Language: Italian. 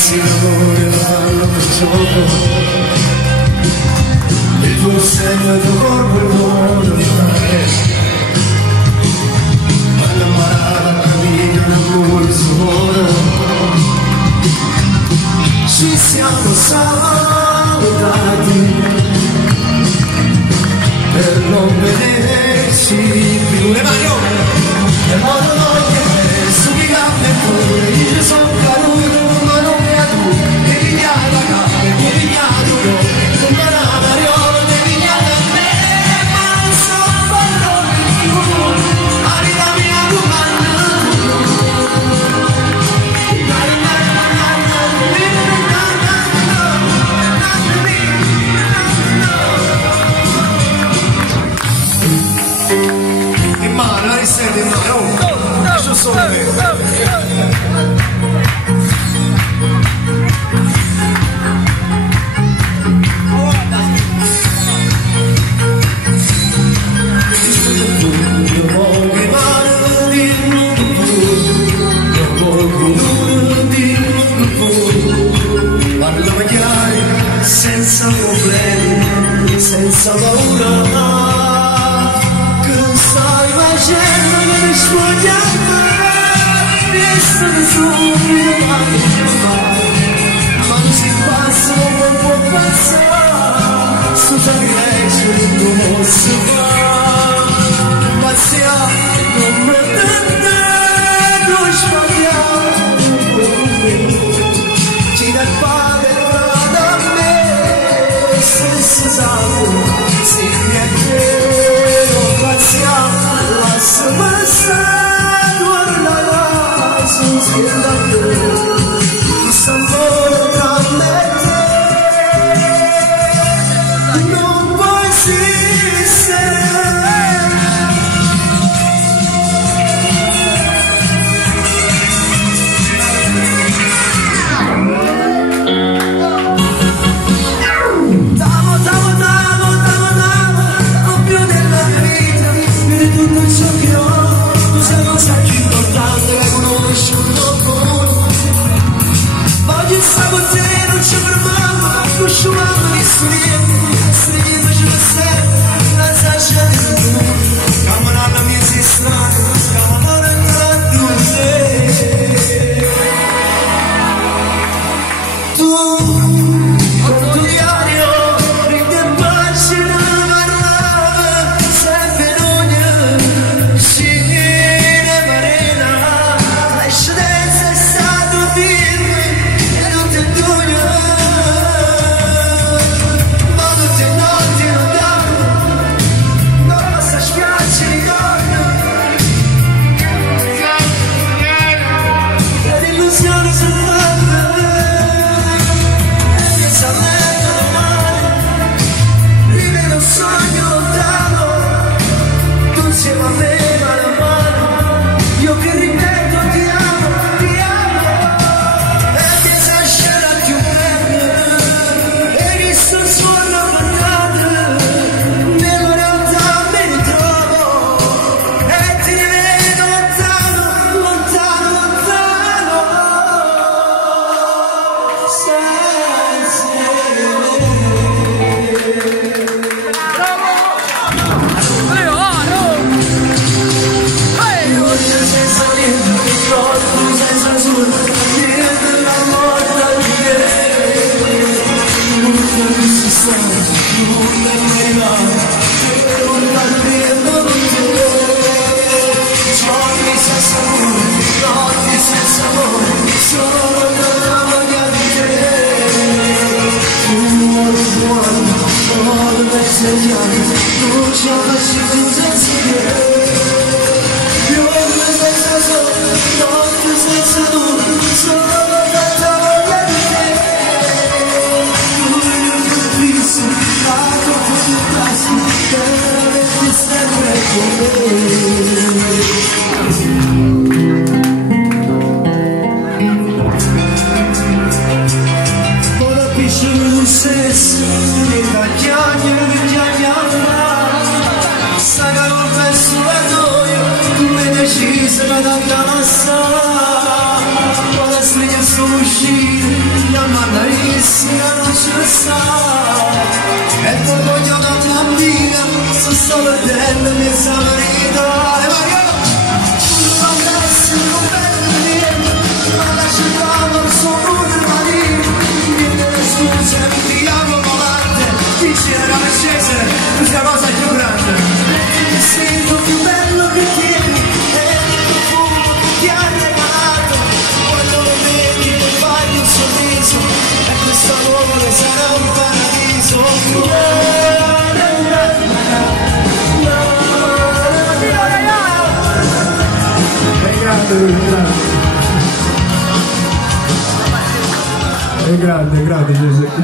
ragazzi l'amore vanno per gioco, il tuo segno e il tuo corpo è buono di mare, ma la mala cammina l'amore suona, ci siamo salutati per non vederci più. Le mani e modo noi che su chi gambe e cuore io sono caduto ma non mi ha tu che vignata cade che vignato io con banana riolo che vignata a me ma non sono parole più la vita mia comanda in mano, la risente in mano, io sono parlami chiari, senza problemi, senza paura, che stai facendo che mi sfogliamo, visto che subito ma non si passa come può passare, sto sacrilegio che tu posso fare, ma siamo non mi tentando sbagliamo, ci dà padre da me, stesso sangue, si piange, non passiamo, lasciamo stare, torna là, sono schiena te, questo amore tra me e te, non può esistere. She's another dancer, but I see you so she bellissima non ce sta, e il orgoglio da bambina se sto perdendo il mio marito. Le mani non essere un bello niente, ma la città non sono un marito, niente le scuse, mi amo volante, dici era scese, questa cosa è più grande, metti il sento più bello che tieni, e il profumo che ti ha regalato, quando lo vedi e fai un sorriso, e questo amore sarà un paradiso. È grande, Giuseppe.